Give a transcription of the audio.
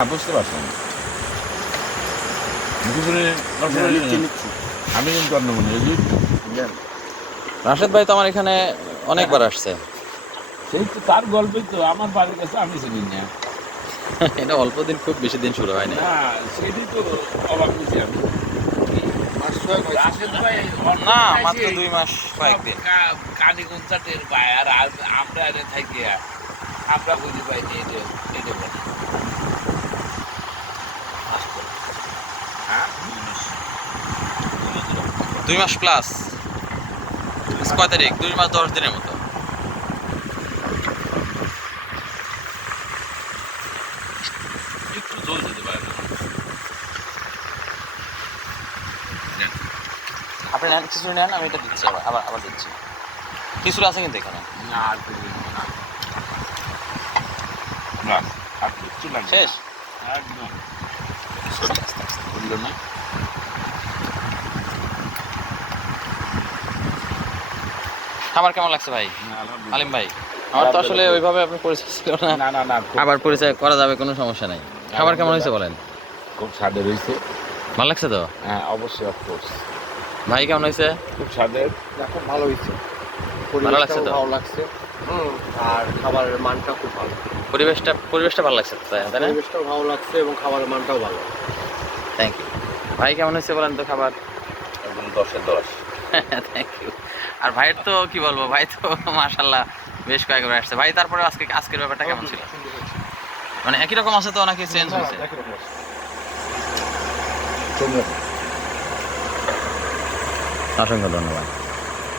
বুঝতে পারছেন আমি কিন্তু অন্নমনি রাশেদ ভাই তো আমার এখানে অনেকবার আসছে। সেই তো তার গল্পই তো আমার বাড়ির কাছে আমি চিনি না। এটা অল্প দিন, খুব বেশি দিন শুরু হয় না। না সেটাই তো অবাক হয়েছি আমি। রাশেদ ভাই না, মাত্র 2 মাস কয়েকদিন। কানি কনসার্টের ভাই আর আমরা এনে থাকি আমরা বুঝি পাইনি এটা এটা বলে হ্যাঁ 2 মাস প্লাস। কয় তারিখ? 2 মাস 10 দিনের মতো। একটু জল যেতে পারে না। আপনি নেন, খিচুড়ি নেন, আমি এটা দিচ্ছি, আবার আবার আবার দিচ্ছি। খিচুড়ি আছে কিন্তু এখানে। না আর করবেন না ব্যাস আর কিচ্ছু লাগবে শেষ? না। একদম বললো না খাবার কেমন লাগছে ভাই? আলিম ভাই, আমার তো আসলে ওইভাবে আপনি পরিচয় ছিল না। না না না আবার পরিচয় করা যাবে, কোনো সমস্যা নাই। খাবার কেমন হয়েছে বলেন? খুব স্বাদের হয়েছে। ভালো লাগছে তো? হ্যাঁ অবশ্যই অফকোর্স ভাই কেমন হয়েছে? খুব স্বাদের। খুব ভালো হয়েছে, ভালো লাগছে তো? ভালো লাগছে। আর খাবারের মানটা খুব ভালো, পরিবেশটা ভালো লাগছে তো, তাই না? পরিবেশটাও ভালো লাগছে এবং খাবারের মানটাও ভালো। থ্যাংক ইউ ভাই। কেমন হয়েছে বলেন তো খাবার? একদম 10-এ 10। Thank you. আর ভাইয়ের তো কি বলবো, ভাই তো মাশাআল্লাহ বেশ কয়েকবার আসছে। ভাই তারপরে আজকের ব্যাপারটা কেমন ছিল? মানে একই রকম আছে তো নাকি চেঞ্জ হয়েছে? অসংখ্য ধন্যবাদ।